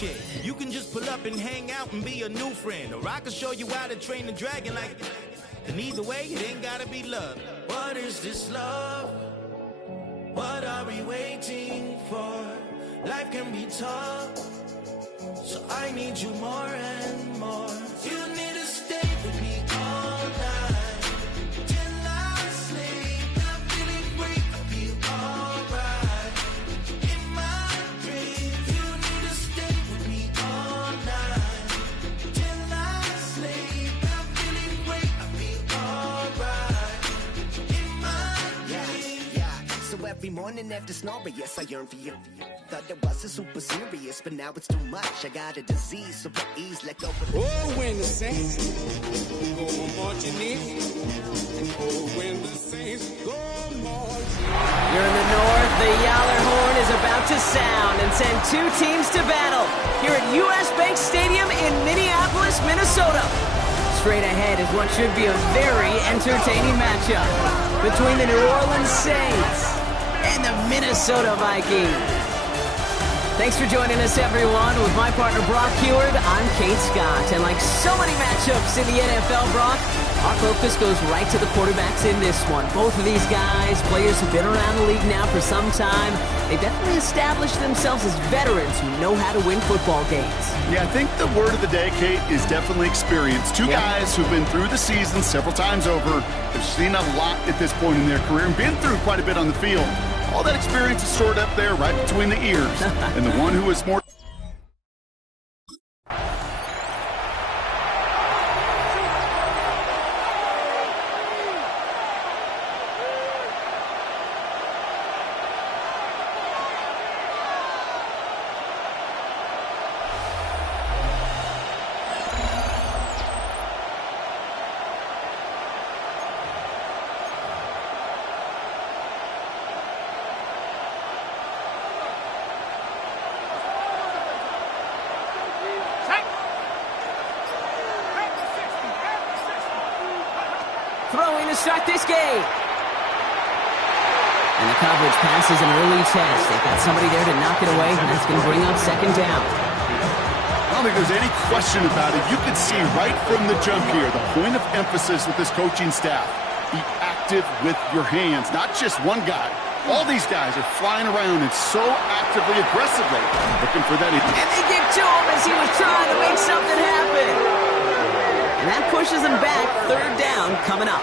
shit. You can just pull up and hang out and be a new friend. Or I can show you how to train the dragon like... And either way, it ain't gotta be love. What is this love? What are we waiting for? Life can be tough, so I need you more and more. You need to stay with me all night till I sleep. I'm feeling great, I feel alright. In my dreams, you need to stay with me all night till I sleep. I'm feeling great, I feel alright. In my dreams. Yeah. So every morning after snoring, yes, I yearn for you. Thought that wasn't super serious, but now it's too much. I got a disease, so please let go of Oh, when the saints go marching in, oh, when the saints go marching in. You're in the north, the Yaller horn is about to sound and send two teams to battle here at US Bank Stadium in Minneapolis, Minnesota. Straight ahead is what should be a very entertaining matchup between the New Orleans Saints and the Minnesota Vikings. Thanks for joining us, everyone. With my partner, Brock Heward, I'm Kate Scott. And like so many matchups in the NFL, Brock, our focus goes right to the quarterbacks in this one. Both of these guys, players who've been around the league now for some time, they've definitely established themselves as veterans who know how to win football games. Yeah, I think the word of the day, Kate, is definitely experience. Two guys who've been through the season several times over, have seen a lot at this point in their career, and been through quite a bit on the field. All that experience is stored up there right between the ears. And the one who is more... Throwing to start this game. And the coverage passes an early test. They've got somebody there to knock it away, and that's going to bring up second down. I don't think there's any question about it. You can see right from the jump here, the point of emphasis with this coaching staff. Be active with your hands, not just one guy. All these guys are flying around and so actively, aggressively looking for that. And they give to him as he was trying to make something happen. And that pushes him back. Third down coming up.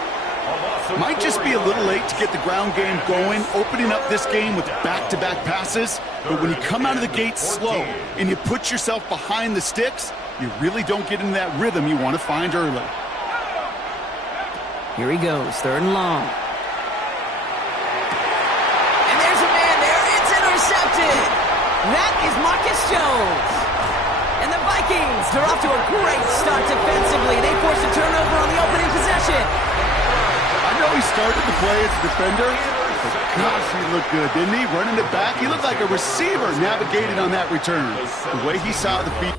Might just be a little late to get the ground game going, opening up this game with back-to-back passes. But when you come out of the gate slow and you put yourself behind the sticks, you really don't get into that rhythm you want to find early. Here he goes, third and long. And there's a man there. It's intercepted. That is Marcus Jones. And the Vikings are off to a great start defensively. They force a turnover on the opening possession. I know he started the play as a defender, but gosh, he looked good, didn't he? Running it back, he looked like a receiver navigating on that return. The way he saw the feet.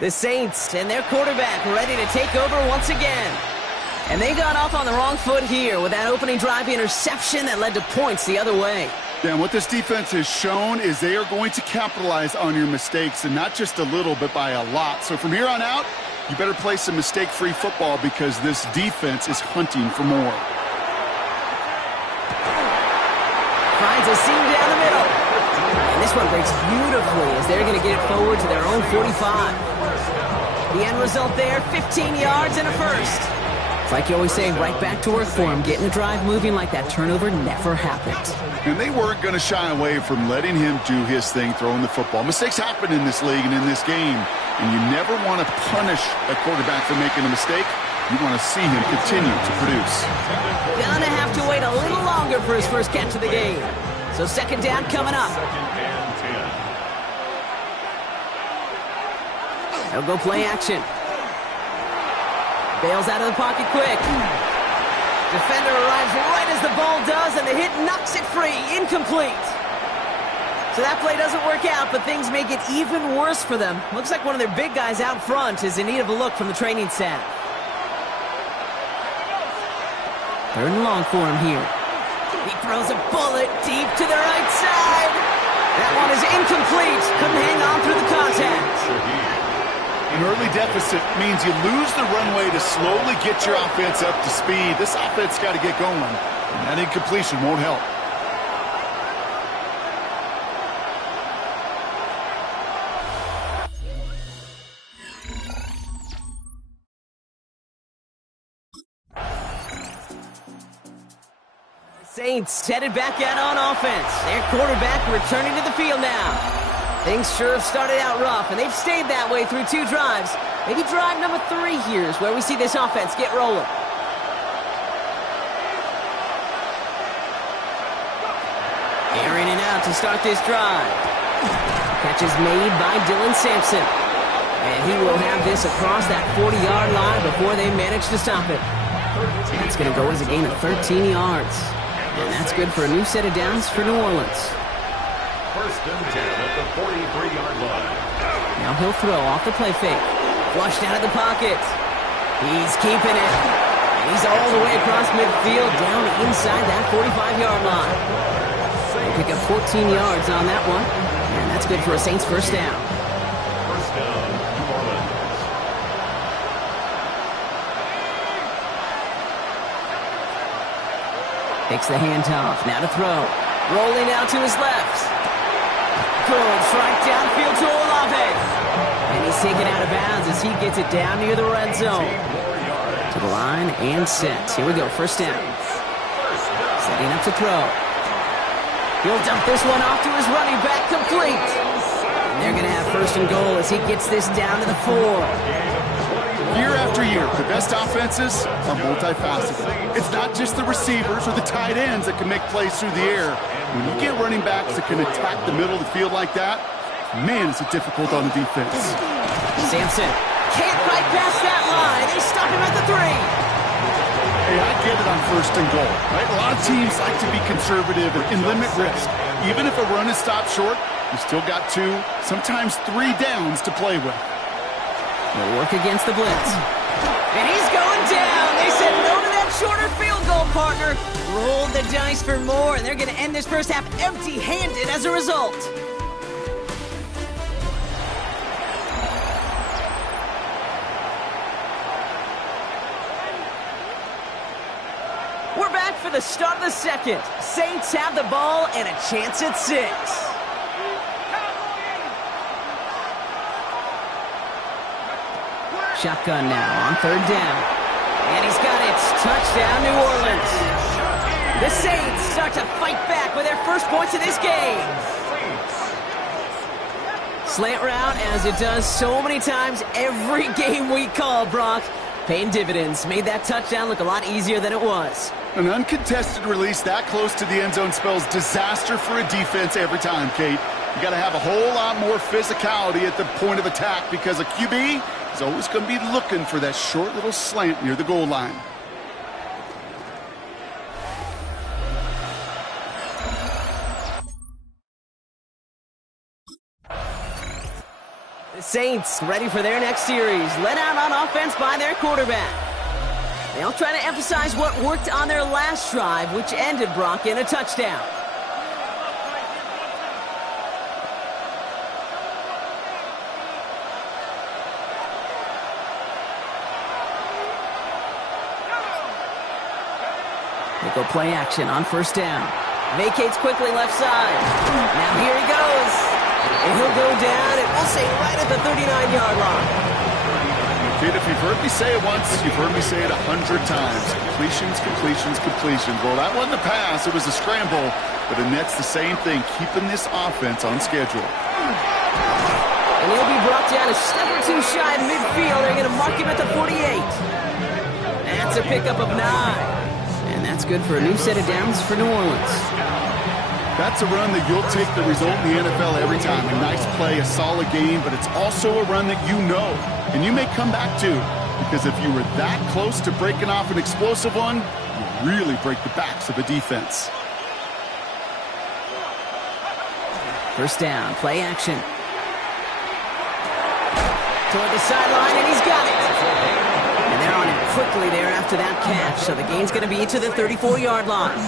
The Saints and their quarterback ready to take over once again. And they got off on the wrong foot here with that opening drive interception that led to points the other way. Yeah, and what this defense has shown is they are going to capitalize on your mistakes, and not just a little, but by a lot. So from here on out, you better play some mistake-free football because this defense is hunting for more. Finds a seam down the middle. And this one breaks beautifully as they're going to get it forward to their own 45. The end result there, 15 yards and a first. It's like you always say, right back to work for him, getting the drive moving like that turnover never happened. And they weren't going to shy away from letting him do his thing, throwing the football. Mistakes happen in this league and in this game, and you never want to punish a quarterback for making a mistake. You want to see him continue to produce. Gonna have to wait a little longer for his first catch of the game. So second down coming up. They'll go play action. Bails out of the pocket quick. Defender arrives right as the ball does, and the hit knocks it free. Incomplete. So that play doesn't work out, but things may get even worse for them. Looks like one of their big guys out front is in need of a look from the training staff. Third and long for him here. He throws a bullet deep to the right side. That one is incomplete. Couldn't hang on through the contact. An early deficit means you lose the runway to slowly get your offense up to speed. This offense got to get going, and that incompletion won't help. Saints headed back out on offense. Their quarterback returning to the field now. Things sure have started out rough, and they've stayed that way through 2 drives. Maybe drive number 3 here is where we see this offense get rolling. Air in and out to start this drive. Catch is made by Dylan Sampson. And he will have this across that 40-yard line before they manage to stop it. That's going to go as a gain of 13 yards. And that's good for a new set of downs for New Orleans. First and 10 at the 43-yard line. Now he'll throw off the play fake. Flushed out of the pocket. He's keeping it. And he's all the way across midfield down inside that 45-yard line. They pick up 14 yards on that one. And that's good for a Saints first down. First down, New Orleans. Takes the handoff. Now to throw. Rolling out to his left. Good strike downfield to Olave. And he's taken out of bounds as he gets it down near the red zone. To the line and set. Here we go. First down. Setting up to throw. He'll dump this one off to his running back, complete. And they're going to have first and goal as he gets this down to the 4. Year after year, the best offenses are multifaceted. It's not just the receivers or the tight ends that can make plays through the air. When you get running backs that can attack the middle of the field like that, man, is it difficult on the defense. Sampson can't fight past that line. They stop him at the 3. Hey, I get it on first and goal, right? A lot of teams like to be conservative and limit risk. Even if a run is stopped short, you still got 2, sometimes 3 downs to play with. They'll work against the blitz. And he's going down. They said no to that shorter field goal, partner. Rolled the dice for more, and they're going to end this first half empty-handed as a result. We're back for the start of the second. Saints have the ball and a chance at 6. Shotgun now on third down. And he's got it. Touchdown, New Orleans. The Saints start to fight back with their first points of this game. Slant route, as it does so many times every game we call, Brock. Paying dividends. Made that touchdown look a lot easier than it was. An uncontested release that close to the end zone spells disaster for a defense every time, Kate. You got to have a whole lot more physicality at the point of attack because a QB is always going to be looking for that short little slant near the goal line. The Saints ready for their next series. Led out on offense by their quarterback. They'll try to emphasize what worked on their last drive, which ended, Brock, in a touchdown. They go play action on first down. Vacates quickly left side. Now here he goes. And he'll go down, and we'll say right at the 39-yard line. Kid, if you've heard me say it once, you've heard me say it 100 times. Completions, completions, completions. Well, that wasn't a pass. It was a scramble. But the Nets, the same thing, keeping this offense on schedule. And he'll be brought down a step or 2 shy of midfield. They're going to mark him at the 48. That's a pickup of 9. And that's good for a new set of downs for New Orleans. That's a run that you'll take the result in the NFL every time. A nice play, a solid game, but it's also a run that you know, and you may come back to, because if you were that close to breaking off an explosive one, you really break the backs of a defense. First down, play action. Toward the sideline, and he's got it. And they're on it quickly there after that catch, so the gain's going to be to the 34-yard line.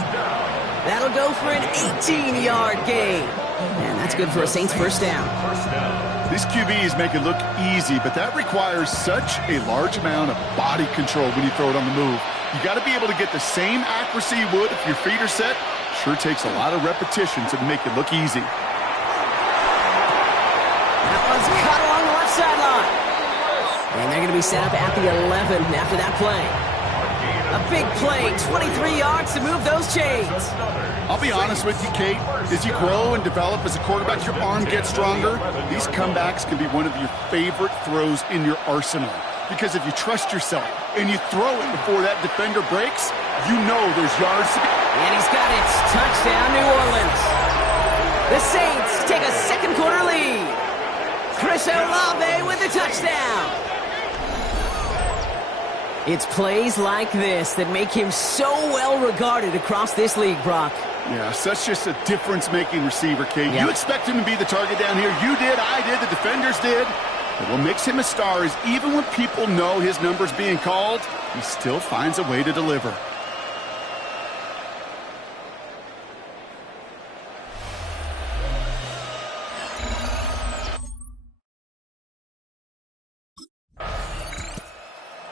That'll go for an 18-yard gain. And that's good for a Saints first down. These QBs make it look easy, but that requires such a large amount of body control when you throw it on the move. You got to be able to get the same accuracy you would if your feet are set. Sure takes a lot of repetition to make it look easy. That one's cut along the left sideline. And they're going to be set up at the 11 after that play. A big play, 23 yards to move those chains. I'll be honest with you, Kate. As you grow and develop as a quarterback, your arm gets stronger. These comebacks can be one of your favorite throws in your arsenal. Because if you trust yourself and you throw it before that defender breaks, you know there's yards to be. And he's got it. Touchdown, New Orleans. The Saints take a second quarter lead. Chris Olave with the touchdown. It's plays like this that make him so well regarded across this league, Brock. Yeah, such just a difference-making receiver, Kate. Yep. You expect him to be the target down here. You did, I did, the defenders did. But what makes him a star is even when people know his number's being called, he still finds a way to deliver.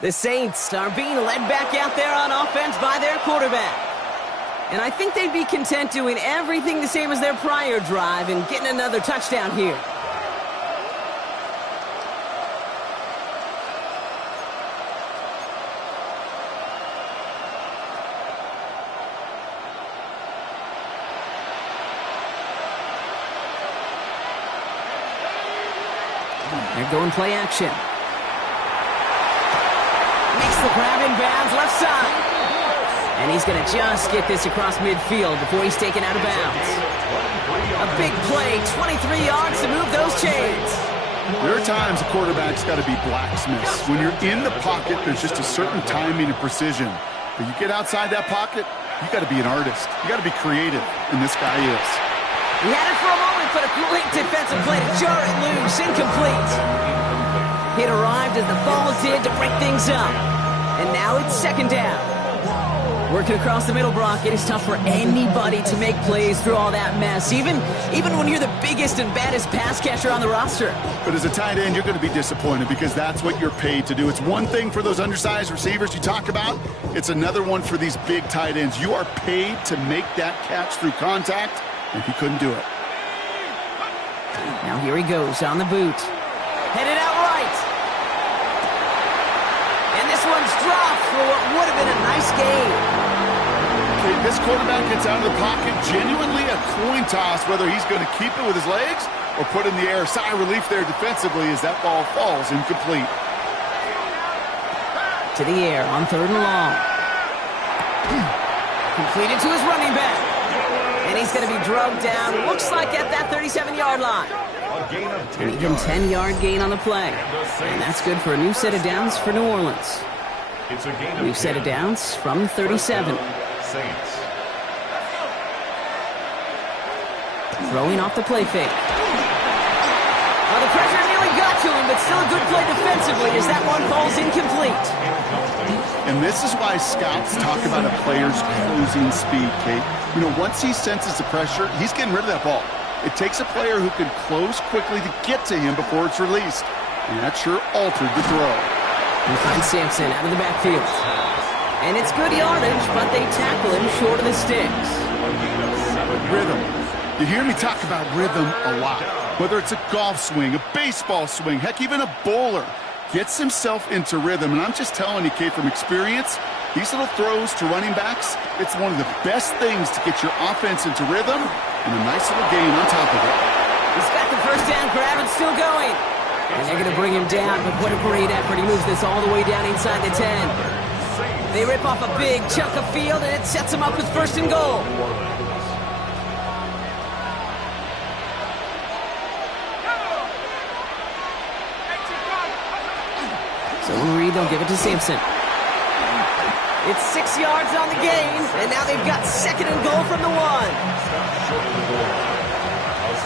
The Saints are being led back out there on offense by their quarterback. And I think they'd be content doing everything the same as their prior drive and getting another touchdown here. They're going play action. Makes the grab in bounds left side. And he's going to just get this across midfield before he's taken out of bounds. A big play, 23 yards to move those chains. There are times a quarterback's got to be blacksmiths. When you're in the pocket, there's just a certain timing and precision. But you get outside that pocket, you got to be an artist. You got to be creative, and this guy is. He had it for a moment, but a great defensive play to jar it loose, incomplete. It arrived as the ball did to break things up. And now it's second down. Working across the middle, Brock, it is tough for anybody to make plays through all that mess, even when you're the biggest and baddest pass catcher on the roster. But as a tight end, you're going to be disappointed because that's what you're paid to do. It's one thing for those undersized receivers you talk about. It's another one for these big tight ends. You are paid to make that catch through contact, and he couldn't do it. Now here he goes on the boot. Headed out right. And this one's dropped for what would have been a nice game. Okay, this quarterback gets out of the pocket, genuinely a coin toss, whether he's going to keep it with his legs or put it in the air. Sigh of relief there defensively as that ball falls incomplete. To the air on third and long. Completed to his running back. And he's going to be drugged down, looks like at that 37-yard line. An even 10-yard gain on the play. And that's good for a new set of downs for New Orleans. New set of downs from 37. Throwing off the play fake. Well, the pressure nearly got to him, but still a good play defensively as that one falls incomplete. And this is why scouts talk about a player's closing speed, Kate. You know, once he senses the pressure, he's getting rid of that ball. It takes a player who can close quickly to get to him before it's released. And that sure altered the throw. And finds Sampson out of the backfield. And it's good yardage, but they tackle him short of the sticks. Rhythm. You hear me talk about rhythm a lot. Whether it's a golf swing, a baseball swing, heck, even a bowler gets himself into rhythm. And I'm just telling you, Kate, from experience, these little throws to running backs, it's one of the best things to get your offense into rhythm and a nice little gain on top of it. He's got the first down grab and still going. And they're going to bring him down, but what a great effort. He moves this all the way down inside the 10. They rip off a big chunk of field, and it sets him up with first and goal. So Reed, they'll give it to Sampson. It's 6 yards on the gain, and now they've got second and goal from the 1. A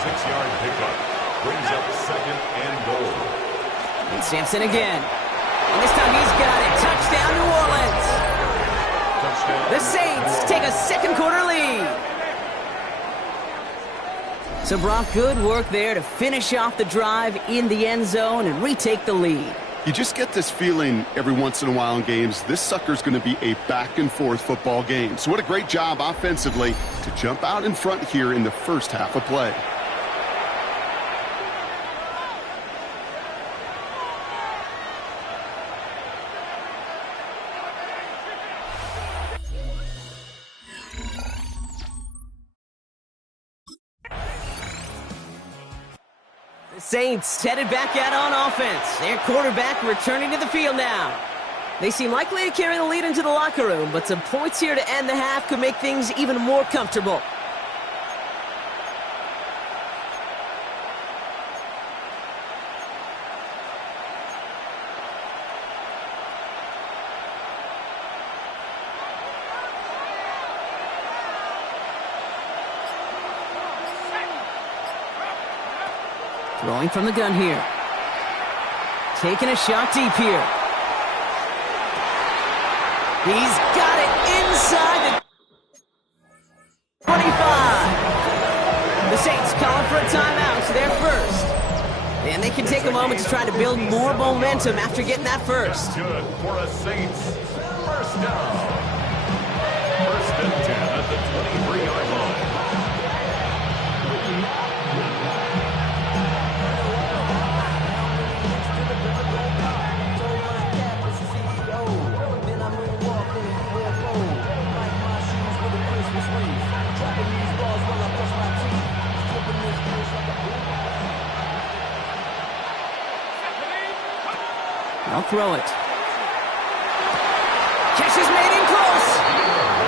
6-yard pickup brings up second and goal. And Sampson again. And this time he's got it. Touchdown, New Orleans. Touchdown. The Saints take a second quarter lead. So, Brock, good work there to finish off the drive in the end zone and retake the lead. You just get this feeling every once in a while in games, this sucker's going to be a back-and-forth football game. So what a great job offensively to jump out in front here in the first half of play. Saints headed back out on offense. Their quarterback returning to the field now. They seem likely to carry the lead into the locker room, but some points here to end the half could make things even more comfortable. Throwing from the gun here. Taking a shot deep here. He's got it inside the 25. The Saints calling for a timeout, so they're first. And they can take a moment to try to build more momentum after getting that first. Good for a Saints. First down. First and 10 at the 23-yard line. I'll throw it. Catch is made in close.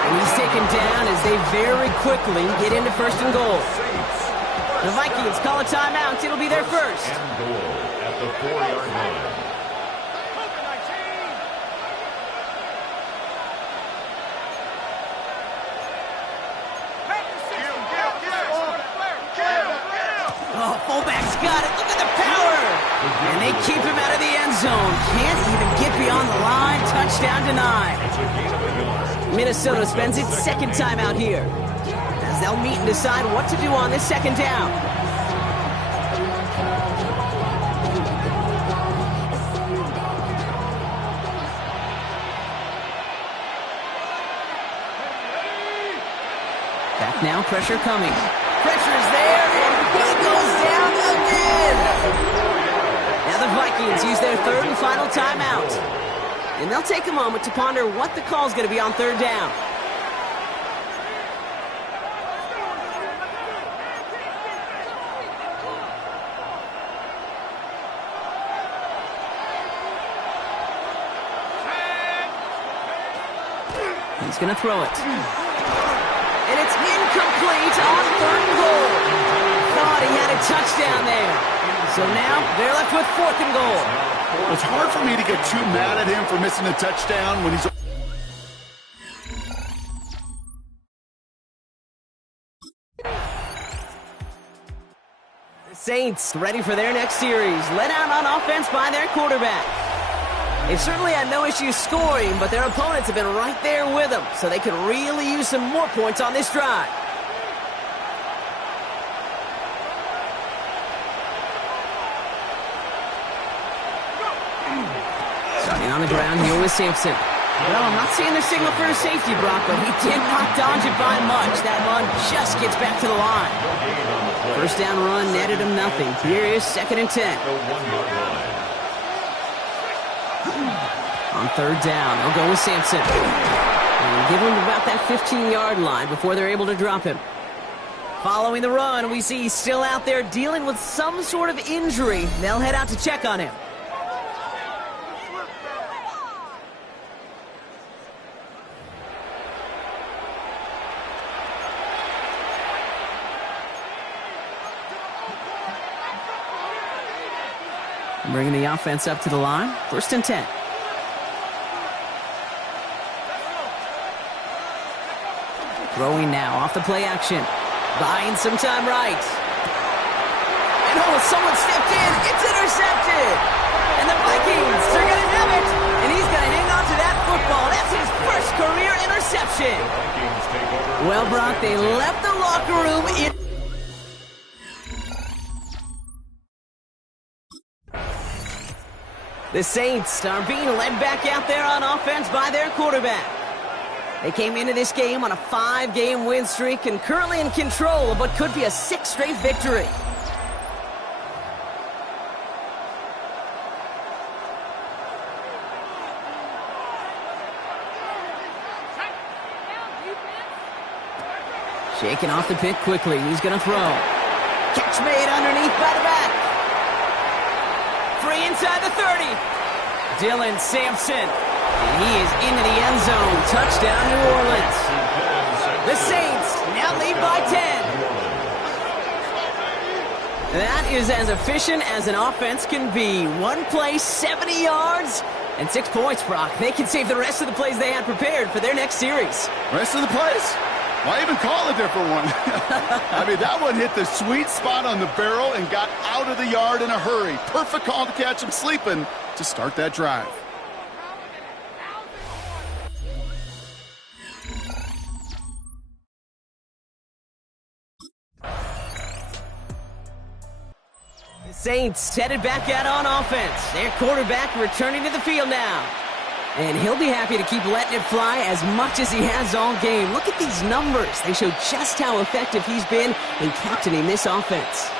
And he's taken down as they very quickly get into first and goal. The Vikings call a timeout. It'll be their first. And goal at the 4-yard line. Oh, fullback's got it. Look at the power. And they keep him out of the end zone. Can't even get beyond the line. Touchdown denied. Minnesota spends its second time out here, as they'll meet and decide what to do on this second down. Back now, pressure coming. Pressure's there, and he goes down again. Now the Vikings use their third and final timeout. And they'll take a moment to ponder what the call's going to be on third down. He's going to throw it. And it's incomplete on third and goal. Thought he had a touchdown there. So now they're left with fourth and goal. Well, it's hard for me to get too mad at him for missing a touchdown when he's... The Saints ready for their next series. Led out on offense by their quarterback. They've certainly had no issues scoring, but their opponents have been right there with them, so they could really use some more points on this drive. Starting on the ground here with Sampson. Well, I'm not seeing the signal for a safety, Brock, but he did not dodge it by much. That run just gets back to the line. First down run netted him nothing. Here is second and 10. On third down, they'll go with Sampson. And give him about that 15-yard line before they're able to drop him. Following the run, we see he's still out there dealing with some sort of injury. They'll head out to check on him. Bringing the offense up to the line. First and 10. Throwing now off the play action. Buying some time right. And oh, someone stepped in. It's intercepted. And the Vikings are going to have it. And he's going to hang on to that football. That's his first career interception. Well, Brock, they left the locker room in... The Saints are being led back out there on offense by their quarterback. They came into this game on a 5-game win streak and currently in control of what could be a 6th straight victory. Shaking off the pick quickly. He's going to throw. Catch made underneath by the back. Free inside the 30. Dylan Sampson. And he is into the end zone. Touchdown, New Orleans. The Saints now lead by 10. That is as efficient as an offense can be. One play, 70 yards, and 6 points, Brock. They can save the rest of the plays they had prepared for their next series. Rest of the plays? Why even call a different one? I mean, that one hit the sweet spot on the barrel and got out of the yard in a hurry. Perfect call to catch him sleeping to start that drive. The Saints headed back out on offense. Their quarterback returning to the field now. And he'll be happy to keep letting it fly as much as he has all game. Look at these numbers. They show just how effective he's been in captaining this offense.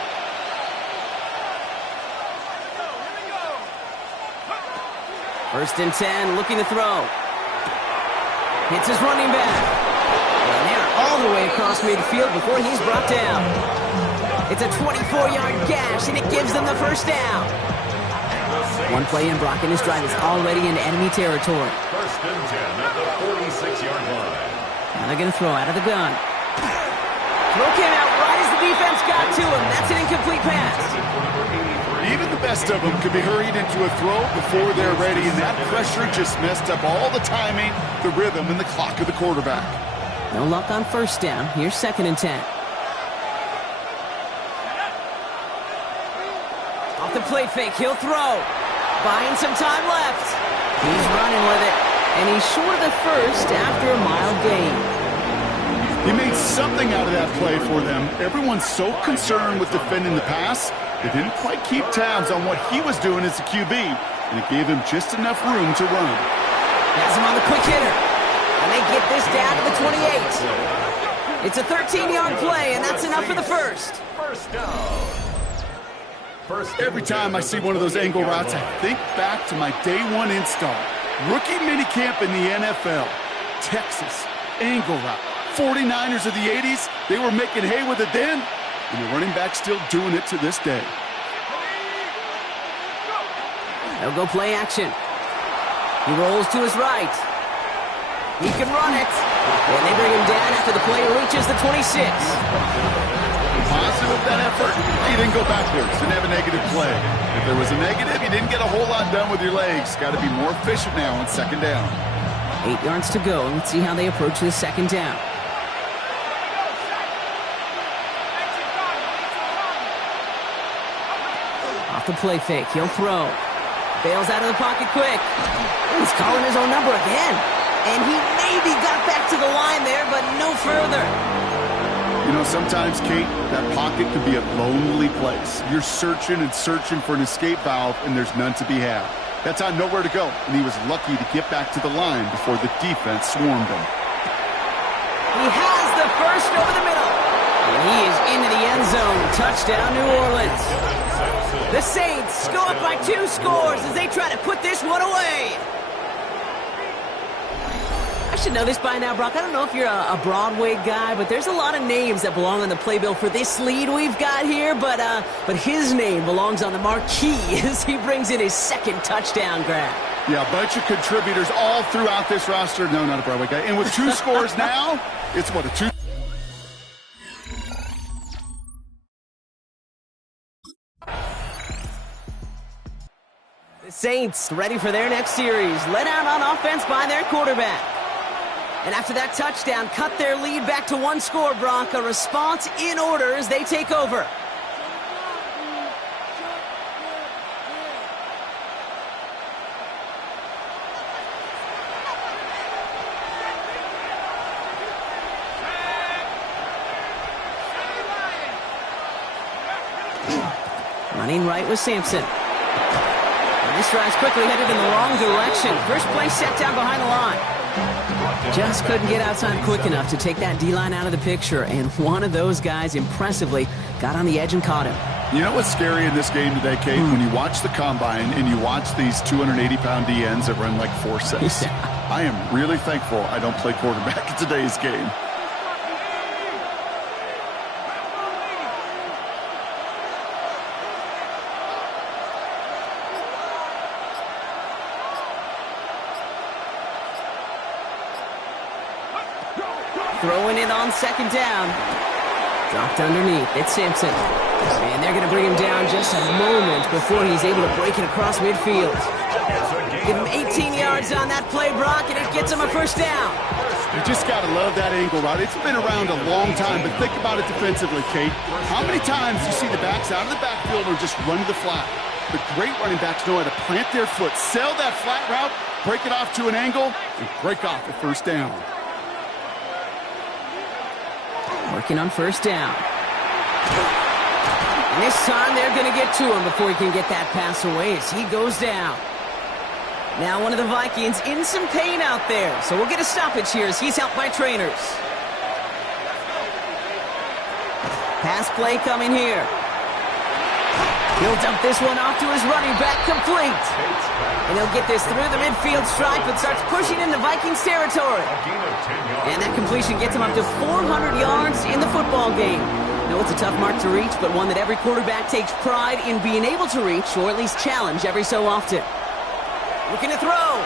First and 10, looking to throw. Hits his running back. And they're all the way across midfield before he's brought down. It's a 24-yard gash, and it gives them the first down. One play in, Brock, and his drive is already into enemy territory. First and 10 at the 46-yard line. Now they're going to throw out of the gun. Throw came out right as the defense got to him. That's an incomplete pass. Even the best of them could be hurried into a throw before they're ready, and that pressure just messed up all the timing, the rhythm, and the clock of the quarterback. No luck on first down. Here's 2nd and 10. Off the play fake, he'll throw. Buying some time left. He's running with it, and he's short of the first after a mild gain. He made something out of that play for them. Everyone's so concerned with defending the pass, they didn't quite keep tabs on what he was doing as a QB, and it gave him just enough room to run. Has him on the quick hitter, and they get this down to the 28. It's a 13-yard play, and that's enough for the first. First down. Every time I see one of those angle routes, I think back to my day one install. Rookie minicamp in the NFL. Texas, angle route. 49ers of the 80s, they were making hay with it then, and the running back still doing it to this day. They'll go play action. He rolls to his right. He can run it. And they bring him down after the play reaches the 26. Positive with that effort, he didn't go backwards, didn't have a negative play. If there was a negative, you didn't get a whole lot done with your legs. Got to be more efficient now on 2nd down. 8 yards to go. Let's see how they approach this 2nd down. Off the play fake, he'll throw. Bails out of the pocket quick. He's calling his own number again. And he maybe got back to the line there, but no further. You know, sometimes, Kate, that pocket can be a lonely place. You're searching and searching for an escape valve, and there's none to be had. That time, nowhere to go, and he was lucky to get back to the line before the defense swarmed him. He has the first over the middle. And he is into the end zone. Touchdown, New Orleans. The Saints go up by 2 scores as they try to put this one away. I should know this by now, Brock. I don't know if you're a Broadway guy, but there's a lot of names that belong on the playbill for this lead we've got here, but his name belongs on the marquee as he brings in his 2nd touchdown grab. Yeah, a bunch of contributors all throughout this roster. No, not a Broadway guy. And with 2 scores now, it's what, a 2? The Saints ready for their next series, led out on offense by their quarterback. And after that touchdown, cut their lead back to 1 score, Brock. A response in order as they take over. Running right with Sampson. This drive's quickly headed in the wrong direction. First play set down behind the line. Just couldn't get outside quick enough to take that D-line out of the picture, and one of those guys impressively got on the edge and caught him. You know what's scary in this game today, Kate? When you watch the combine and you watch these 280-pound DNs that run like 4.6. Yeah. I am really thankful I don't play quarterback in today's game. Throwing it on second down. Dropped underneath. It's Simpson. And they're going to bring him down just a moment before he's able to break it across midfield. Give him 18 yards on that play, Brock, and it gets him a first down. You just got to love that angle, right? It's been around a long time, but think about it defensively, Kate. How many times you see the backs out of the backfield or just run to the flat? The great running backs know how to plant their foot, sell that flat route, break it off to an angle, and break off a first down. Working on first down. And this time they're going to get to him before he can get that pass away as he goes down. Now one of the Vikings in some pain out there, so we'll get a stoppage here as he's helped by trainers. Pass play coming here. He'll dump this one off to his running back, complete. And he'll get this through the midfield stripe and starts pushing into Vikings territory. And that completion gets him up to 400 yards in the football game. No, it's a tough mark to reach, but one that every quarterback takes pride in being able to reach, or at least challenge every so often. Looking to throw.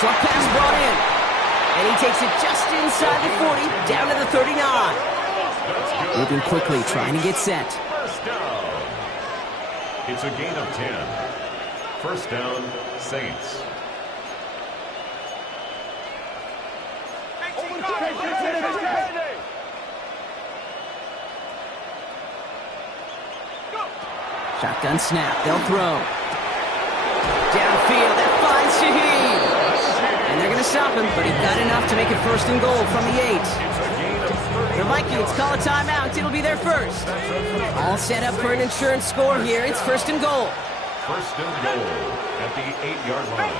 Short pass brought in. And he takes it just inside the 40, down to the 39. Moving quickly, trying to get set. First down. It's a gain of 10. First down, Saints. Shotgun snap. They'll throw. Downfield. That finds Shaheed. And they're going to stop him, but he got enough to make it first and goal from the 8. The Vikings call a timeout. It'll be their first. All set up for an insurance score here. It's first and goal. First and goal at the 8-yard line.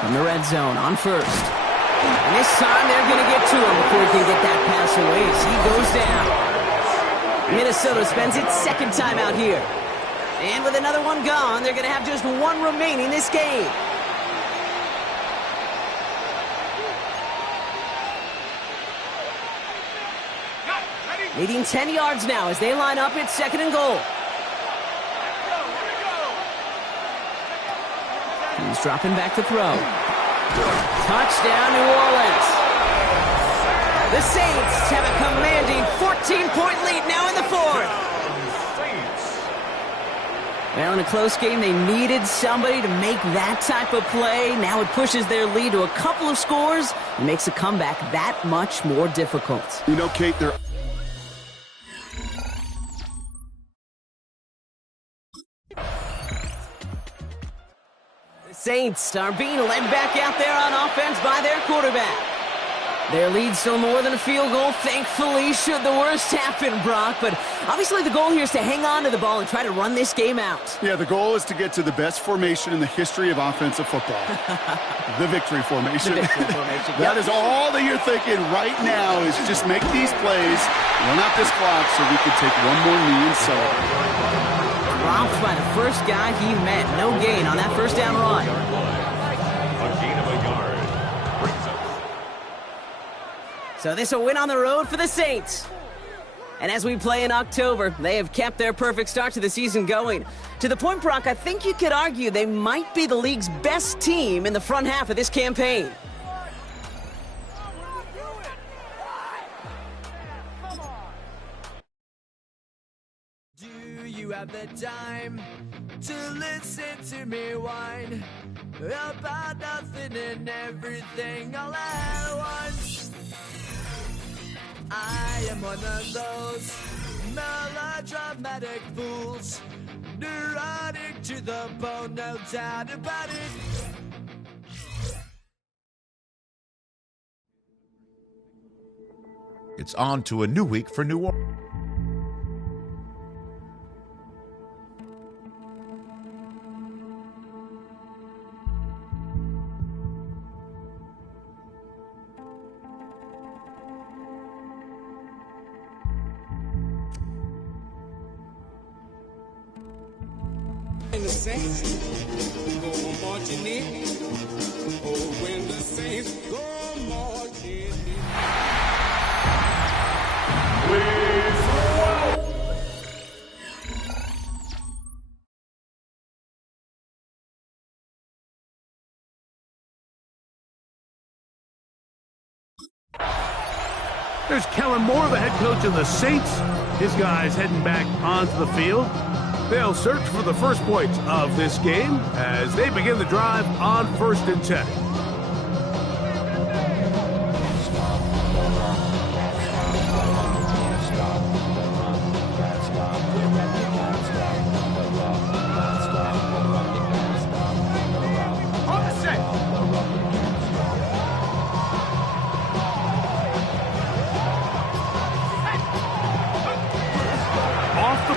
From the red zone on first. And this time they're going to get to him before he can get that pass away as he goes down. Minnesota spends its second time out here. And with another one gone, they're going to have just one remaining this game. Leading 10 yards now as they line up at second and goal. He's dropping back to throw. Touchdown, New Orleans. The Saints have a commanding 14-point lead now in the fourth. Well, in a close game, they needed somebody to make that type of play. Now it pushes their lead to a couple of scores and makes a comeback that much more difficult. You know, Kate, they're... Saints are being led back out there on offense by their quarterback. Their lead still more than a field goal, thankfully, should the worst happen, Brock. But obviously the goal here is to hang on to the ball and try to run this game out. Yeah, the goal is to get to the best formation in the history of offensive football. The victory formation. The victory formation. That is all that you're thinking right now is just make these plays, run out this clock so we can take one more knee and celebrate. Dropped by the first guy he met. No gain on that first down run. A gain of a yard. Brings up. So this a win on the road for the Saints. And as we play in October, they have kept their perfect start to the season going. To the point, Brock, I think you could argue they might be the league's best team in the front half of this campaign. Have the time to listen to me whine about nothing and everything all at once. I am one of those melodramatic fools, neurotic to the bone, no doubt about it. It's on to a new week for New Orleans. And the Saints go marching in. Oh, when the Saints go marching in. There's Kellen Moore, the head coach of the Saints. His guys heading back onto the field. They'll search for the first points of this game as they begin the drive on 1st and 10.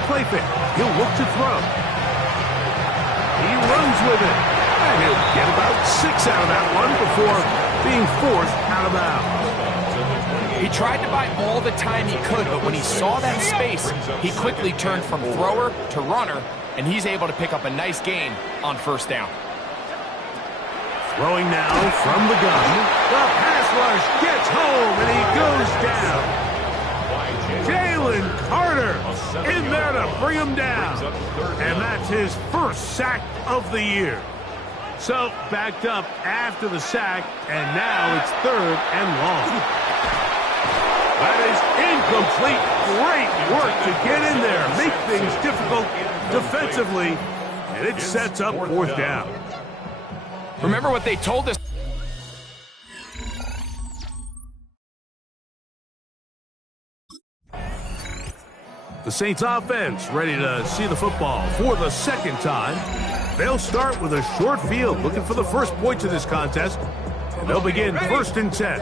Play fake. He'll look to throw. He runs with it. And he'll get about 6 out of that one before being forced out of bounds. He tried to buy all the time he could, but when he saw that space, he quickly turned from thrower to runner, and he's able to pick up a nice gain on 1st down. Throwing now from the gun. The pass rush gets home, and he goes down. Jalen Carter in there to bring him down. And that's his first sack of the year. So backed up after the sack, and now it's 3rd and long. That is incomplete. Great work to get in there, make things difficult defensively, and it sets up 4th down. Remember what they told us. The Saints offense ready to see the football for the 2nd time. They'll start with a short field, looking for the first points of this contest. And they'll begin 1st and 10.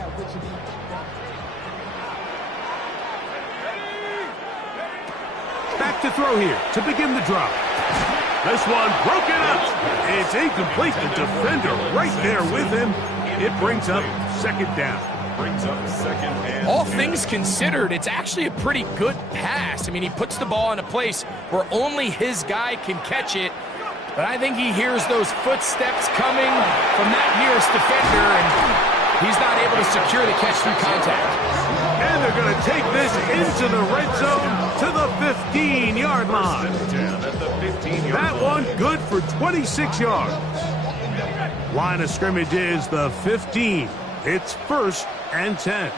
Back to throw here to begin the drop. This one broken up. It's incomplete. The defender right there with him. It brings up 2nd down. All things considered, it's actually a pretty good pass. I mean, he puts the ball in a place where only his guy can catch it. But I think he hears those footsteps coming from that nearest defender, and he's not able to secure the catch through contact. And they're going to take this into the red zone to the 15-yard line. That one good for 26 yards. Line of scrimmage is the 15. It's 1st and 10.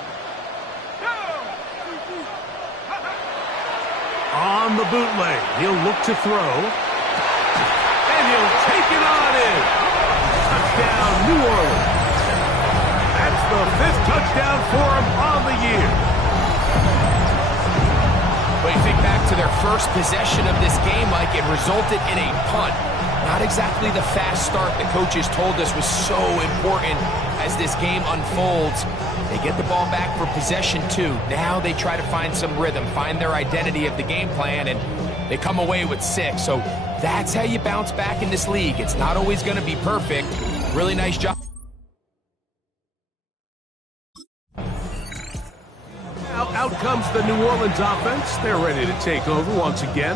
On the bootleg, he'll look to throw. And he'll take it on in. Touchdown, New Orleans. That's the 5th touchdown for him on the year. But you think back to their first possession of this game, Mike, it resulted in a punt. Not exactly the fast start the coaches told us was so important as this game unfolds. They get the ball back for possession 2. Now they try to find some rhythm, find their identity of the game plan, and they come away with 6. So that's how you bounce back in this league. It's not always going to be perfect. Really nice job. Now out comes the New Orleans offense. They're ready to take over once again.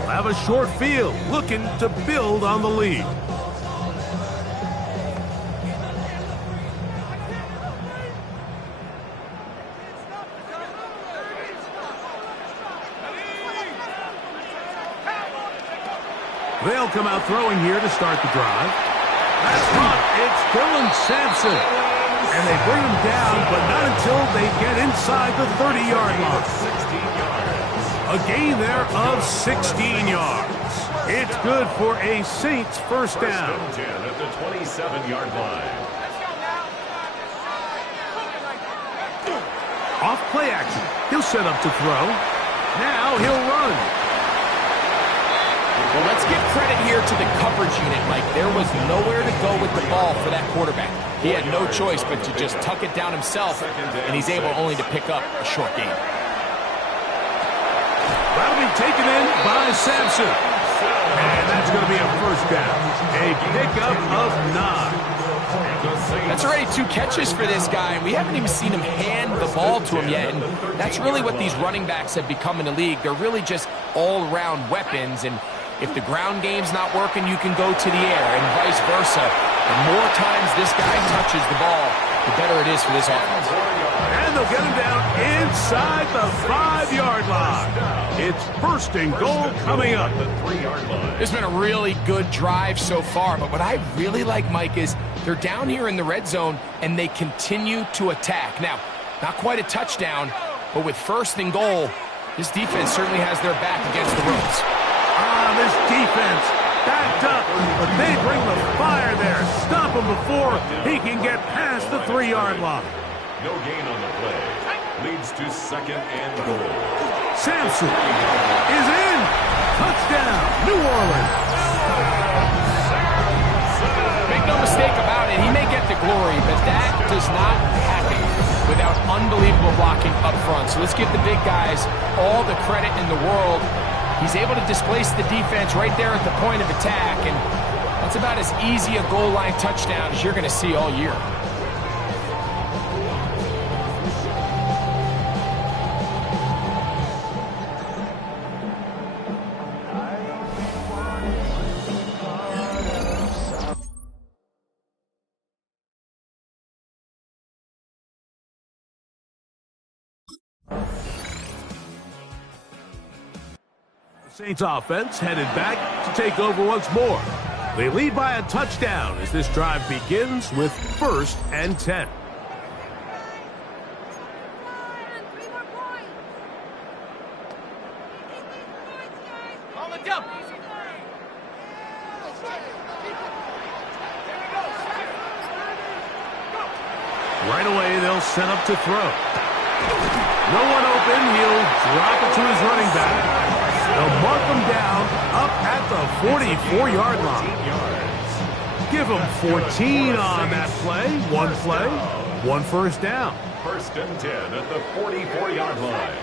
They'll have a short field, looking to build on the lead. They'll come out throwing here to start the drive. That's caught. It's Dylan Sampson. And they bring him down, but not until they get inside the 30-yard line. A gain there of 16 yards. It's good for a Saints 1st down. At the 27-yard line. Off play action. He'll set up to throw. Now he'll run. Well, let's give credit credit here to the coverage unit, Mike. There was nowhere to go with the ball for that quarterback. He had no choice but to just tuck it down himself, and he's able only to pick up a short gain. That'll be taken in by Sampson. And that's going to be a first down. A pickup of 9. That's already 2 catches for this guy, and we haven't even seen him hand the ball to him yet. And that's really what these running backs have become in the league. They're really just all-around weapons, and if the ground game's not working, you can go to the air, and vice versa. The more times this guy touches the ball, the better it is for this offense. And they'll get him down inside the 5-yard line. It's first and goal coming up. It's been a really good drive so far, but what I really like, Mike, is they're down here in the red zone, and they continue to attack. Now, not quite a touchdown, but with first and goal, this defense certainly has their back against the ropes. This defense backed up, but they bring the fire there. Stop him before he can get past the 3-yard line. No gain on the play. Leads to second and goal. Sampson is in. Touchdown, New Orleans. Make no mistake about it, he may get the glory, but that does not happen without unbelievable blocking up front. So let's give the big guys all the credit in the world. He's able to displace the defense right there at the point of attack, and that's about as easy a goal line touchdown as you're going to see all year. Saints offense headed back to take over once more. They lead by a touchdown as this drive begins with 1st and 10. On the jump. Right away, they'll set up to throw. No one open. He'll drop it to his running back. They'll mark him down up at the 44-yard line. Give him 14 on that play. One first down. First and 10 at the 44-yard line.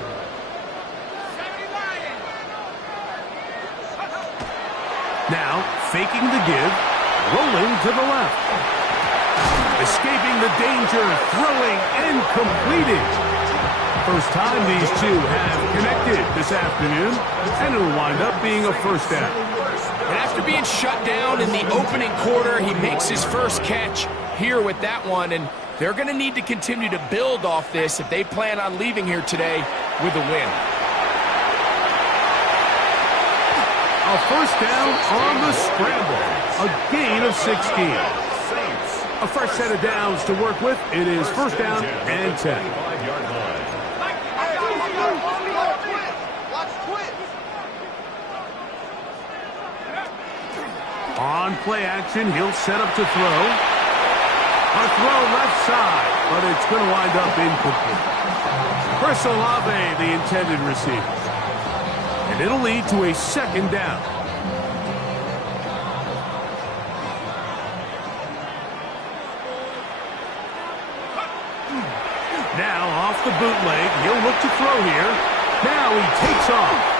Now, faking the give, rolling to the left. Escaping the danger, throwing and completing. First time these two have connected this afternoon, and it'll wind up being a first down. And after being shut down in the opening quarter, he makes his first catch here with that one, and they're going to need to continue to build off this if they plan on leaving here today with a win. A first down on the scramble, a gain of 16. A fresh set of downs to work with. It is first down and 10. On play action, he'll set up to throw. A throw left side, but it's going to wind up incomplete. Chris Olave, the intended receiver. And it'll lead to a second down. Now off the bootleg, he'll look to throw here. Now he takes off.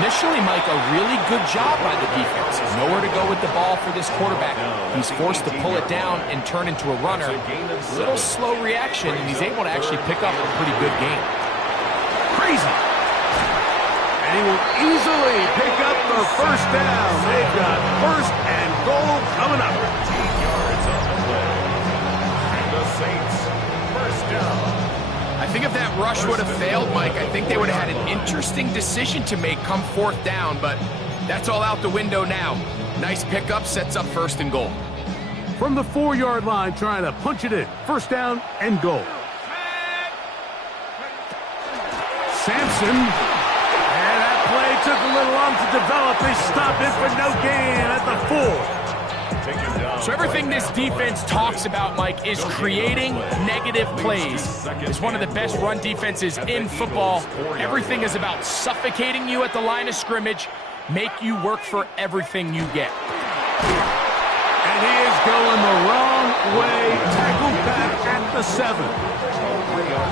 Initially, Mike, a really good job by the defense. Nowhere to go with the ball for this quarterback. He's forced to pull it down and turn into a runner. A little slow reaction, and he's able to actually pick up a pretty good game. Crazy. And he will easily pick up the first down. They've got first and goal coming up. 15 yards on the play. And the Saints, first down. I think if that rush would have failed, Mike, I think they would have had an interesting decision to make come fourth down, but that's all out the window now. Nice pickup, sets up first and goal. From the 4-yard line, trying to punch it in. First down and goal. Sampson. And that play took a little long to develop. They stop it for no gain at the 4. So everything this defense talks about, Mike, is creating negative plays. It's one of the best run defenses in football. Everything is about suffocating you at the line of scrimmage, make you work for everything you get. And he is going the wrong way. Tackled back at the 7.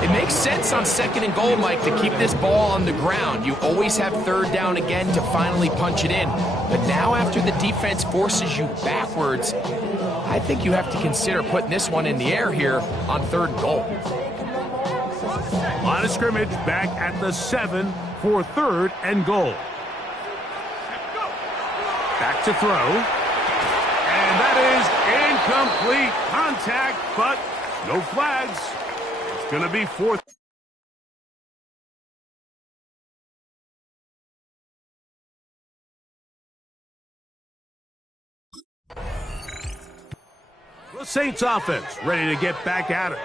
It makes sense on 2nd and goal, Mike, to keep this ball on the ground. You always have 3rd down again to finally punch it in. But now after the defense forces you backwards, I think you have to consider putting this one in the air here on 3rd and goal. Line of scrimmage back at the 7 for 3rd and goal. Back to throw. And that is incomplete. Contact, but no flags. It's going to be 4th. The Saints offense ready to get back at it.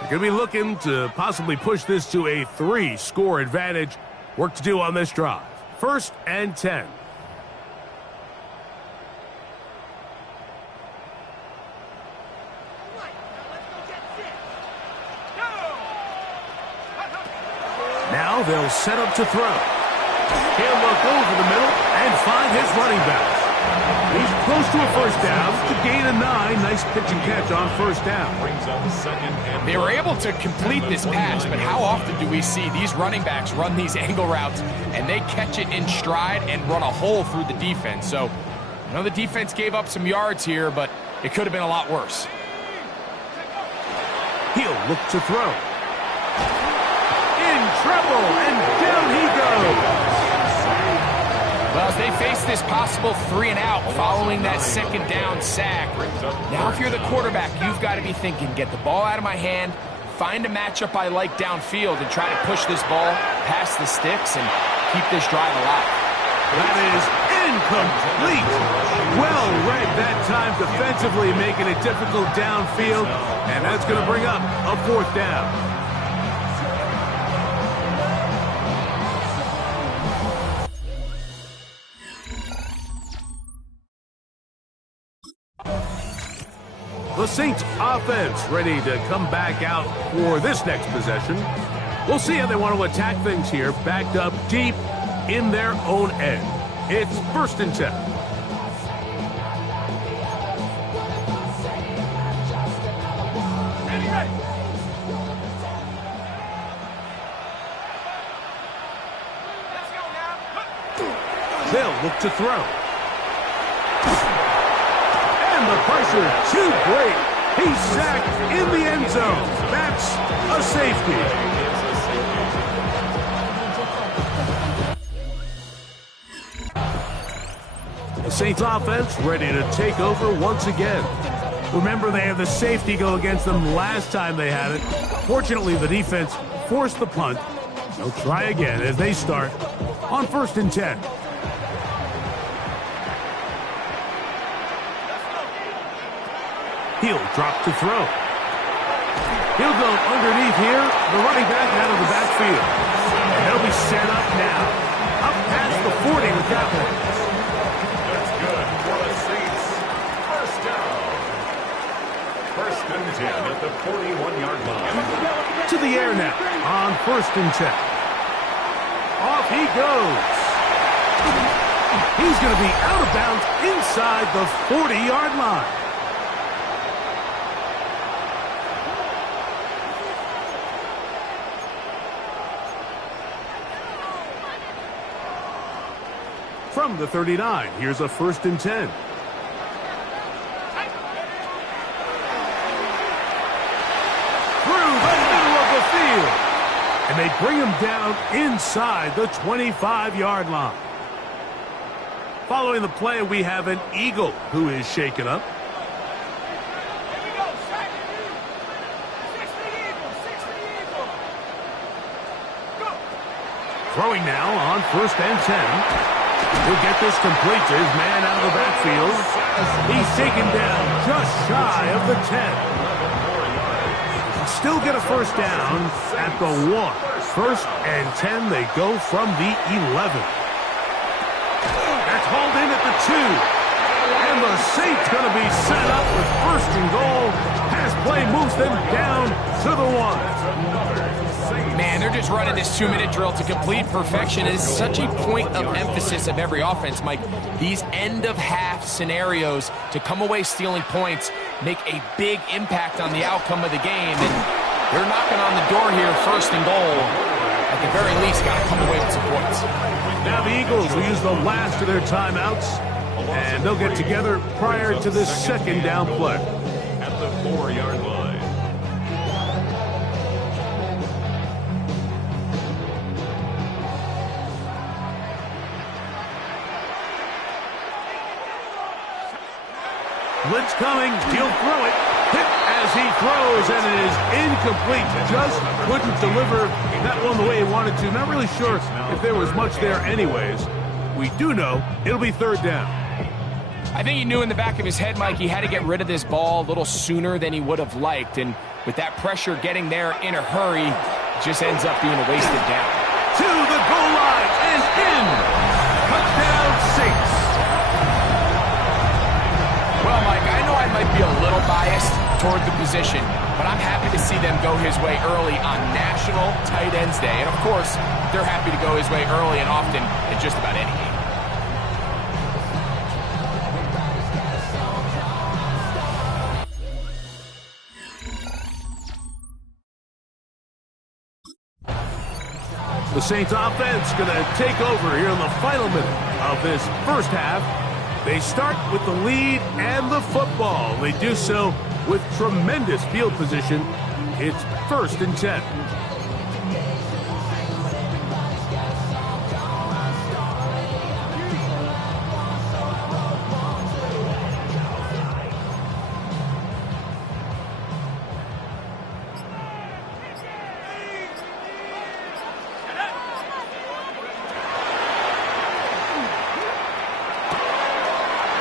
They're going to be looking to possibly push this to a 3-score advantage. Work to do on this drive. 1st and 10. Now they'll set up to throw. He'll look over the middle and find his running back. He's close to a 1st down to gain a 9. Nice pitch and catch on 1st down. They were able to complete this pass, but how often do we see these running backs run these angle routes and they catch it in stride and run a hole through the defense? So I know the defense gave up some yards here, but it could have been a lot worse. He'll look to throw. In trouble, and down he goes. Well, as they face this possible 3 and out following that 2nd down sack, now if you're the quarterback, you've got to be thinking, get the ball out of my hand, find a matchup I like downfield, and try to push this ball past the sticks and keep this drive alive. That is incomplete. Well read that time defensively, making it difficult downfield, and that's going to bring up a 4th down. The Saints offense ready to come back out for this next possession. We'll see how they want to attack things here, backed up deep in their own end. It's 1st and 10. They'll look to throw. And the pressure too great. He's sacked in the end zone. That's a safety. The Saints offense ready to take over once again. Remember, they had the safety go against them last time they had it. Fortunately, the defense forced the punt. They'll try again as they start on 1st and 10. He'll drop to throw. He'll go underneath here. The running back out of the backfield. And they'll be set up now. Up past the 40 with that one. That's good for the Saints. 1st down. 1st and 10 at the 41-yard line. To the air now on 1st and 10. Off he goes. He's going to be out of bounds inside the 40-yard line. From the 39, here's a 1st and 10. Through the middle of the field. And they bring him down inside the 25-yard line. Following the play, we have an Eagle who is shaken up. Throwing now on 1st and 10. He'll get this complete to his man out of the backfield. He's taken down just shy of the 10. Still get a 1st down at the 1. 1st and 10, they go from the 11. That's hauled in at the 2. And the Saints going to be set up with 1st and goal. Pass play moves them down to the 1. Man, they're just running this 2-minute drill to complete perfection. It is such a point of emphasis of every offense, Mike. These end-of-half scenarios to come away stealing points make a big impact on the outcome of the game. And they're knocking on the door here, 1st and goal. At the very least, got to come away with some points. Now the Eagles will use the last of their timeouts, and they'll get together prior to this 2nd down play. At the 4-yard line. Blitz coming, he'll throw it. Hit as he throws, and it is incomplete. Just couldn't deliver that one the way he wanted to. Not really sure if there was much there anyways. We do know it'll be 3rd down. I think he knew in the back of his head, Mike, he had to get rid of this ball a little sooner than he would have liked. And with that pressure getting there in a hurry, it just ends up being a wasted down. To the goal line and in. Touchdown Saints. Well, Mike, I know I might be a little biased toward the position, but I'm happy to see them go his way early on National Tight Ends Day. And, of course, they're happy to go his way early and often in just about any game. The Saints offense going to take over here in the final minute of this 1st half. They start with the lead and the football. They do so with tremendous field position. It's 1st and 10.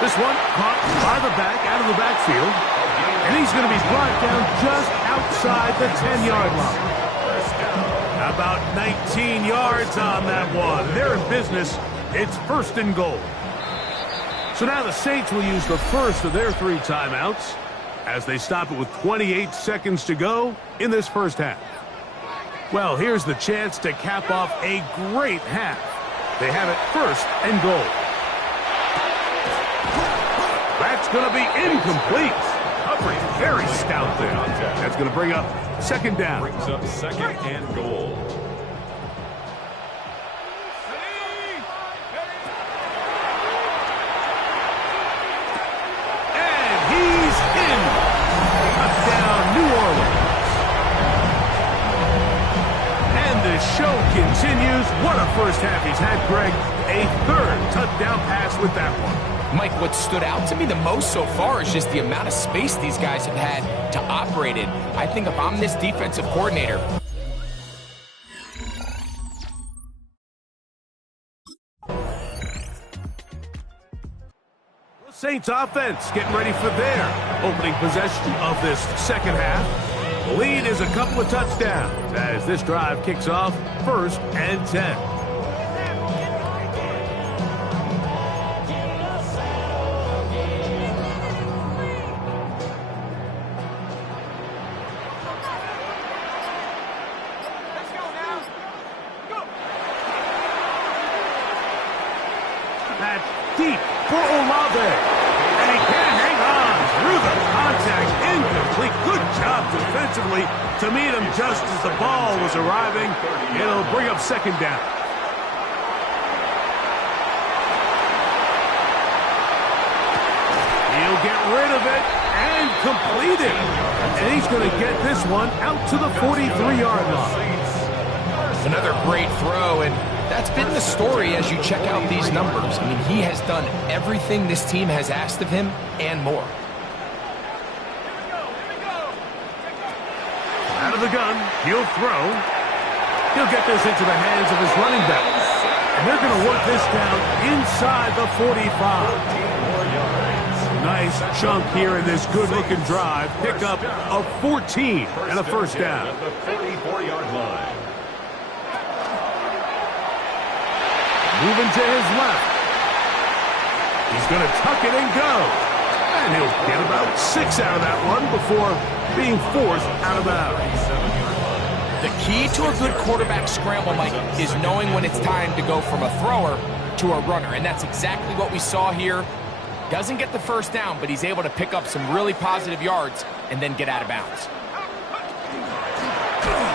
This one caught by the back, out of the backfield. And he's going to be brought down just outside the 10-yard line. About 19 yards on that one. They're in business. It's 1st and goal. So now the Saints will use the first of their 3 timeouts as they stop it with 28 seconds to go in this 1st half. Well, here's the chance to cap off a great half. They have it 1st and goal. That's going to be incomplete. Covering very stout there. That's going to bring up 2nd down. Brings up 2nd and goal. And he's in. Touchdown, New Orleans. And the show continues. What a 1st half he's had, Greg. A 3rd touchdown pass with that one. Mike, what stood out to me the most so far is just the amount of space these guys have had to operate in. I think if I'm this defensive coordinator... The Saints offense getting ready for their opening possession of this 2nd half. The lead is a couple of touchdowns as this drive kicks off 1st and 10. That's deep for Olave. And he can't hang on through the contact. Incomplete. Good job defensively to meet him just as the ball was arriving. It'll bring up 2nd down. He'll get rid of it and complete it. And he's going to get this one out to the 43-yard line. Another great throw, and that's been the story as you check out these numbers. I mean, he has done everything this team has asked of him and more. Out of the gun, he'll throw. He'll get this into the hands of his running back. And they're going to work this down inside the 45. Nice chunk here in this good-looking drive. Pick up a 14 and a 1st down. At the 44-yard line. Moving to his left. He's going to tuck it and go. And he'll get about 6 out of that one before being forced out of bounds. The key to a good quarterback scramble, Mike, is knowing when it's time to go from a thrower to a runner, and that's exactly what we saw here. Doesn't get the first down, but he's able to pick up some really positive yards and then get out of bounds.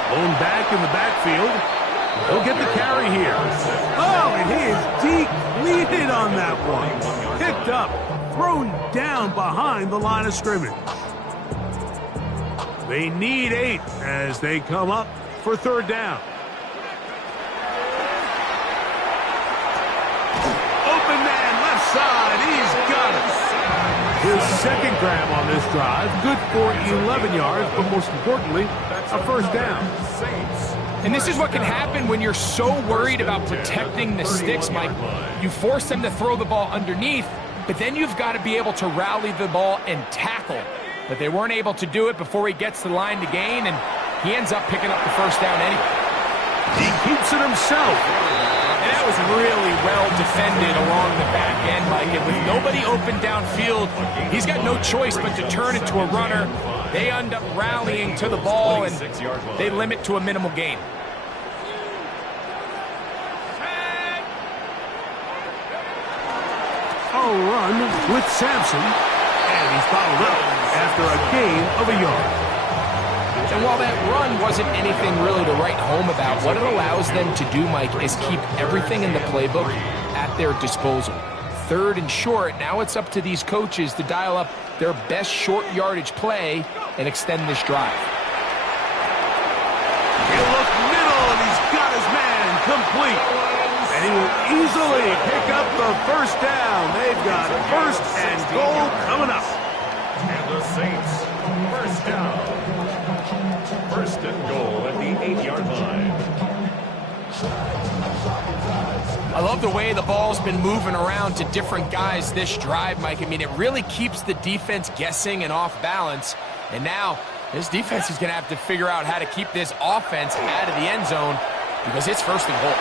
Blown back in the backfield. He'll get the carry here. Oh, and he is depleted on that one. Picked up, thrown down behind the line of scrimmage. They need 8 as they come up for third down. Open man, left side, he's got it. His second grab on this drive, good for 11 yards, but most importantly, a first down. And this is what can happen when you're so worried about protecting the sticks, Mike. You force them to throw the ball underneath, but then you've got to be able to rally the ball and tackle. But they weren't able to do it before he gets the line to gain, and he ends up picking up the first down anyway. He keeps it himself. And that was really well defended along the back end, Mike. And with nobody open downfield, he's got no choice but to turn it to a runner. They end up rallying to the ball, and they limit to a minimal gain. A run with Sampson, and he's bottled up after a gain of a yard. And while that run wasn't anything really to write home about, what it allows them to do, Mike, is keep everything in the playbook at their disposal. Third and short, now it's up to these coaches to dial up their best short yardage play and extend this drive. He'll look middle, and he's got his man complete. And he will easily pick up the first down. They've got first and goal coming up. And the Saints, first down. First and goal at the 8-yard line. I love the way the ball's been moving around to different guys this drive, Mike. I mean, it really keeps the defense guessing and off balance. And now this defense is going to have to figure out how to keep this offense out of the end zone because it's first and goal.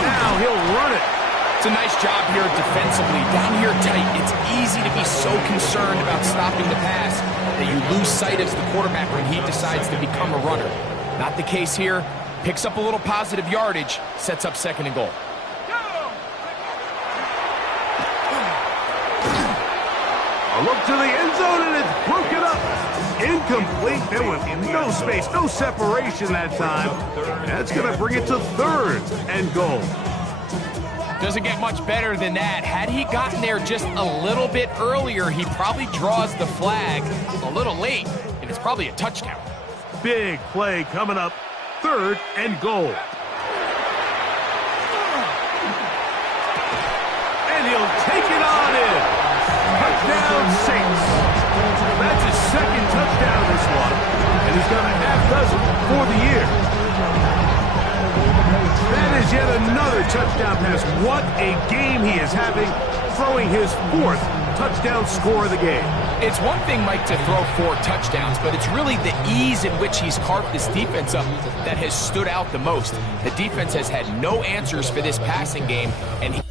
Now he'll run it. It's a nice job here defensively. Down here tight, it's easy to be so concerned about stopping the pass that you lose sight as the quarterback when he decides to become a runner. Not the case here. Picks up a little positive yardage, sets up second and goal. A look to the end zone, and it's broken up. Incomplete. There was no space, no separation that time. That's going to bring it to third and goal. Doesn't get much better than that. Had he gotten there just a little bit earlier, he probably draws the flag a little late, and it's probably a touchdown. Big play coming up. Third and goal. And he'll take it on in. Touchdown Saints. That's his second touchdown this one. And he's got a half dozen for the year. That is yet another touchdown pass. What a game he is having, throwing his 4th touchdown score of the game. It's one thing, Mike, to throw 4 touchdowns, but it's really the ease in which he's carved this defense up that has stood out the most. The defense has had no answers for this passing game, and he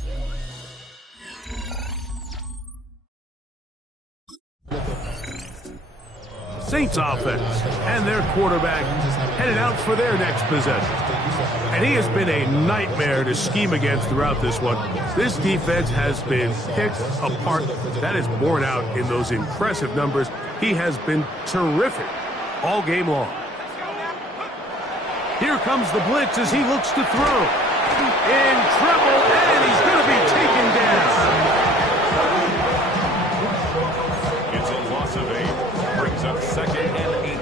Saints offense and their quarterback headed out for their next possession. And he has been a nightmare to scheme against throughout this one. This defense has been picked apart. That is borne out in those impressive numbers. He has been terrific all game long. Here comes the blitz as he looks to throw. In trouble, and he's going to be taken down. It's a loss of 8. Brings up second and 18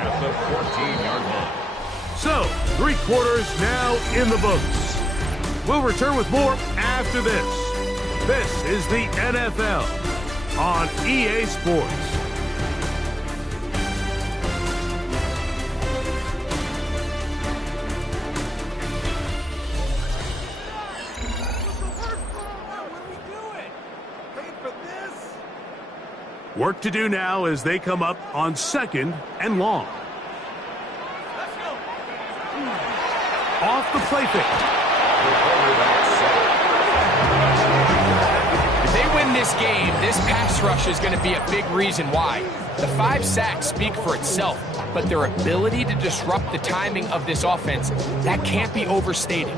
at the 14-yard line. So, 3 quarters now in the books. We'll return with more after this. This is the NFL on EA Sports. Work to do now as they come up on second and long. Off the play fake. If they win this game, this pass rush is going to be a big reason why. The 5 sacks speak for itself, but their ability to disrupt the timing of this offense, that can't be overstated.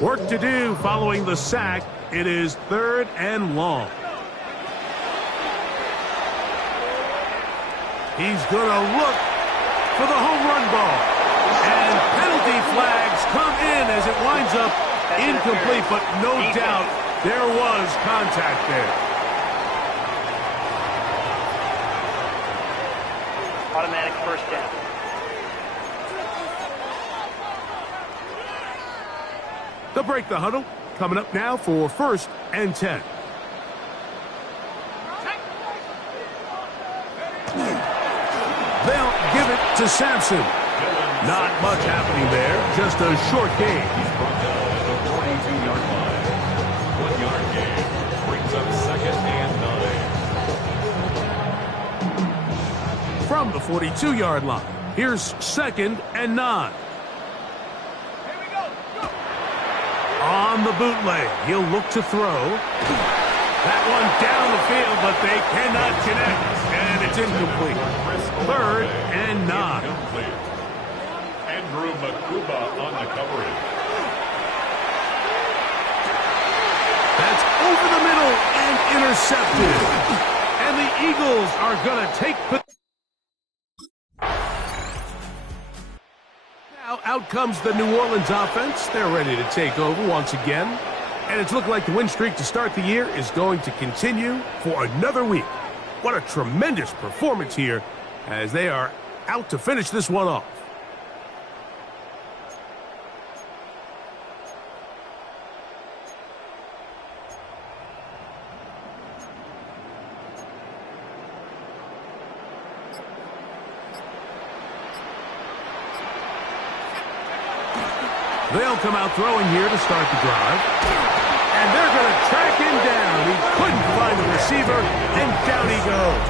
Work to do following the sack. It is 3rd and long. He's going to look for the home run ball. And penalty flags come in as it winds up incomplete, but no doubt there was contact there. Automatic first down. They'll break the huddle. Coming up now for 1st and 10. They'll give it to Sampson. Not much happening there. Just a short gain. He's brought down at the 42-yard line. 1-yard gain brings up 2nd and 9. From the 42-yard line, here's 2nd and 9. On the bootleg, he'll look to throw. That one down the field, but they cannot connect, and it's incomplete. 3rd and 9. Andrew Makuba on the coverage. That's over the middle and intercepted. And the Eagles are going to take possession. Now out comes the New Orleans offense. They're ready to take over once again. And it's looked like the win streak to start the year is going to continue for another week. What a tremendous performance here as they are out to finish this one off. They'll come out throwing here to start the drive. And they're going to track him down. He couldn't find the receiver, and down he goes.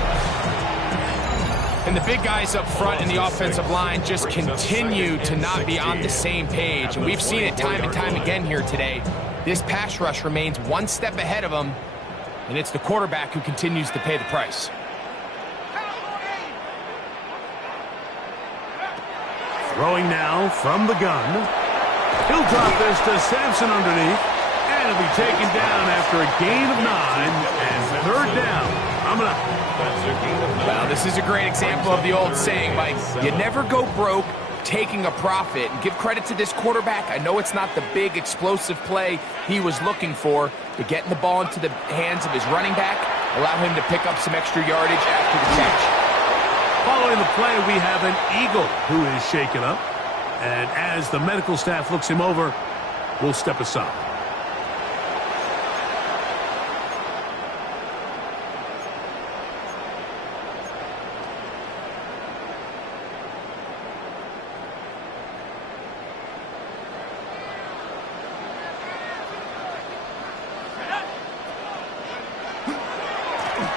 And the big guys up front in the offensive line just continue to not be on the same page. And we've seen it time and time again here today. This pass rush remains one step ahead of them, and it's the quarterback who continues to pay the price. Throwing now from the gun. He'll drop this to Sampson underneath, and he'll be taken down after a gain of 9 and 3rd down. Coming up. Well, this is a great example of the old saying, Mike. You never go broke taking a profit. And give credit to this quarterback. I know it's not the big explosive play he was looking for, but getting the ball into the hands of his running back, allow him to pick up some extra yardage after the catch. Following the play, we have an Eagle who is shaken up. And as the medical staff looks him over, we'll step aside.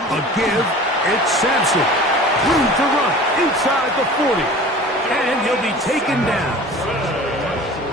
A give, it's Sampson. Room to run inside the 40. And he'll be taken down.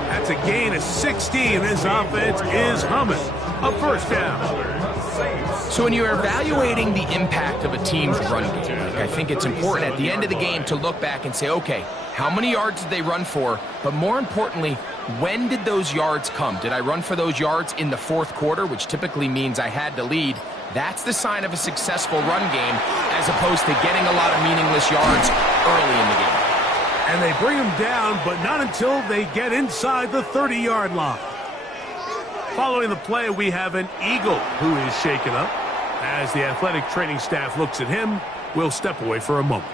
That's a gain of 16. This offense is humming. A 1st down. So when you're evaluating the impact of a team's run game, I think it's important at the end of the game to look back and say, okay, how many yards did they run for? But more importantly, when did those yards come? Did I run for those yards in the 4th quarter, which typically means I had to lead? That's the sign of a successful run game, as opposed to getting a lot of meaningless yards early in the game. And they bring him down, but not until they get inside the 30-yard line. Following the play, we have an Eagle who is shaken up. As the athletic training staff looks at him, we'll step away for a moment.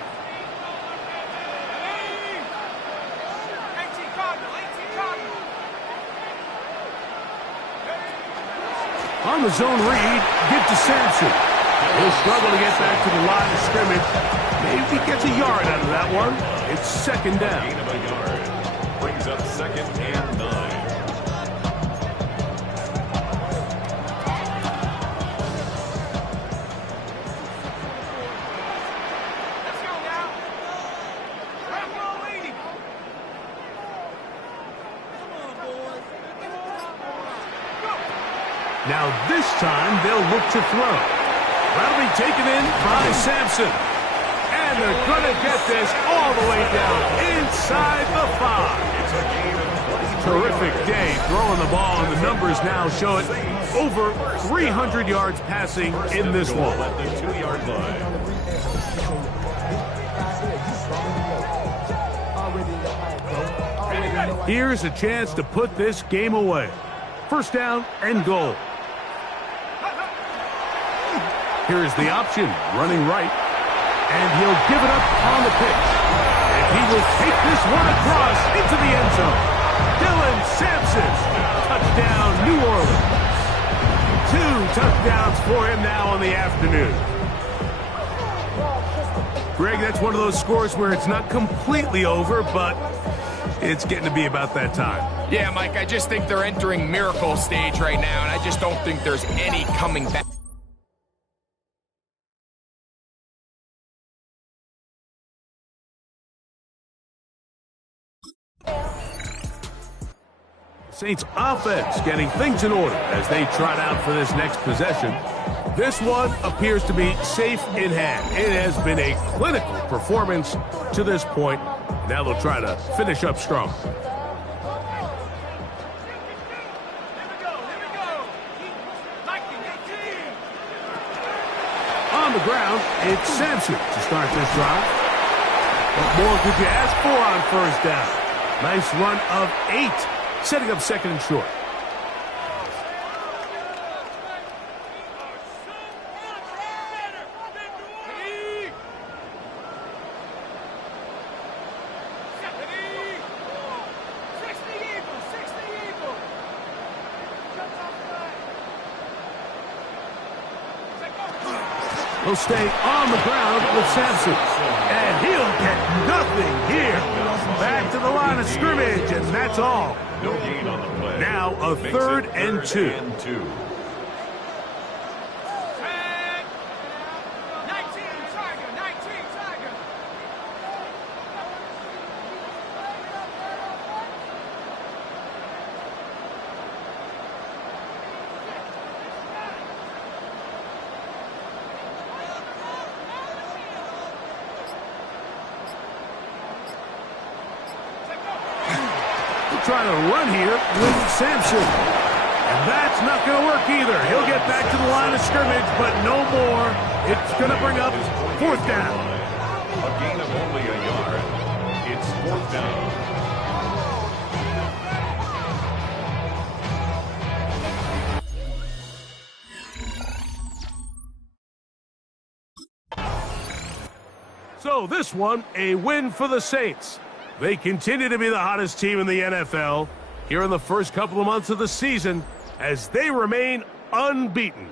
On the zone read, give to Sampson. He'll struggle to get back to the line of scrimmage. Maybe he gets a yard out of that one. It's 2nd down. Gain of a yard brings up 2nd and 9. Now this time they'll look to throw. That'll be taken in by Sampson. And they're going to get this all the way down inside the 5. It's a gain of 23 Terrific yards. day throwing the ball, and the numbers now show it over 300 yards passing in this one. At the 2-yard line. Here's a chance to put this game away. First down and goal. Here's the option, running right. And he'll give it up on the pitch. And he will take this one across into the end zone. Dylan Sampson, touchdown, New Orleans. 2 touchdowns for him now on the afternoon. Greg, that's one of those scores where it's not completely over, but it's getting to be about that time. Yeah, Mike, I just think they're entering miracle stage right now, and I just don't think there's any coming back. Saints offense getting things in order as they trot out for this next possession. This one appears to be safe in hand. It has been a clinical performance to this point. Now they'll try to finish up strong. On the ground, it's Sampson to start this drive. What more could you ask for on first down? Nice run of 8. Setting up second and short. He'll stay on the ground with Sampson. And he'll get nothing here. Back to the line of scrimmage, and that's all. No gain on the play. Now a third and 2. Trying to run here with Sampson. And that's not going to work either. He'll get back to the line of scrimmage, but no more. It's going to bring up fourth down. A gain of only a yard. It's fourth down. So this one, a win for the Saints. They continue to be the hottest team in the NFL here in the first couple of months of the season as they remain unbeaten.